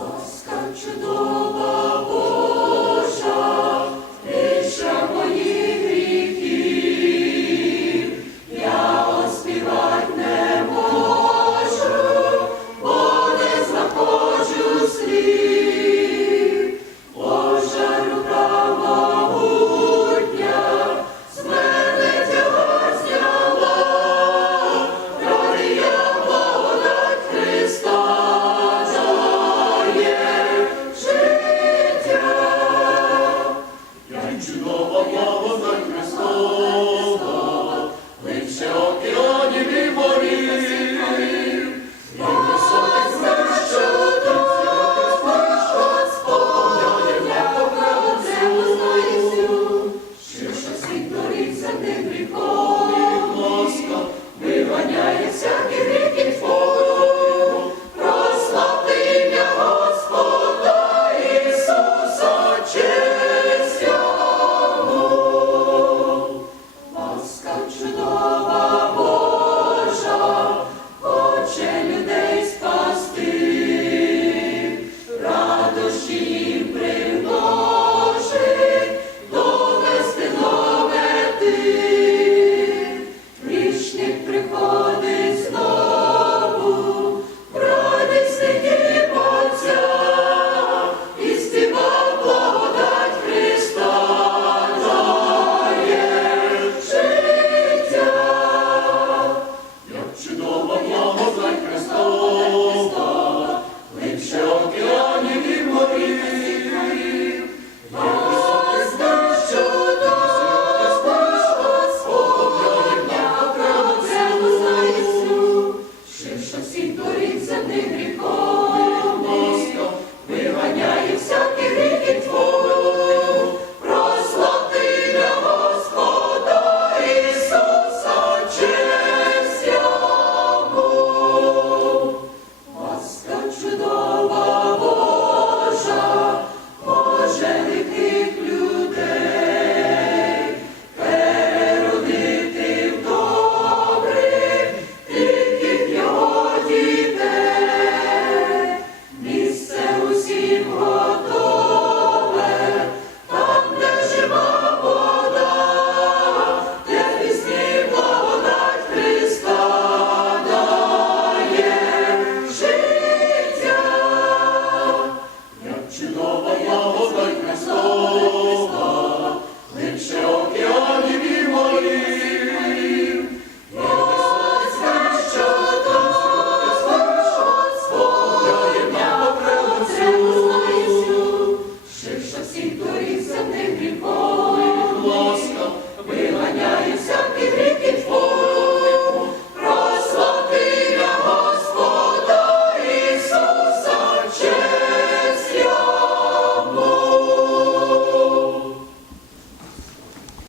ласка чудова. Choose.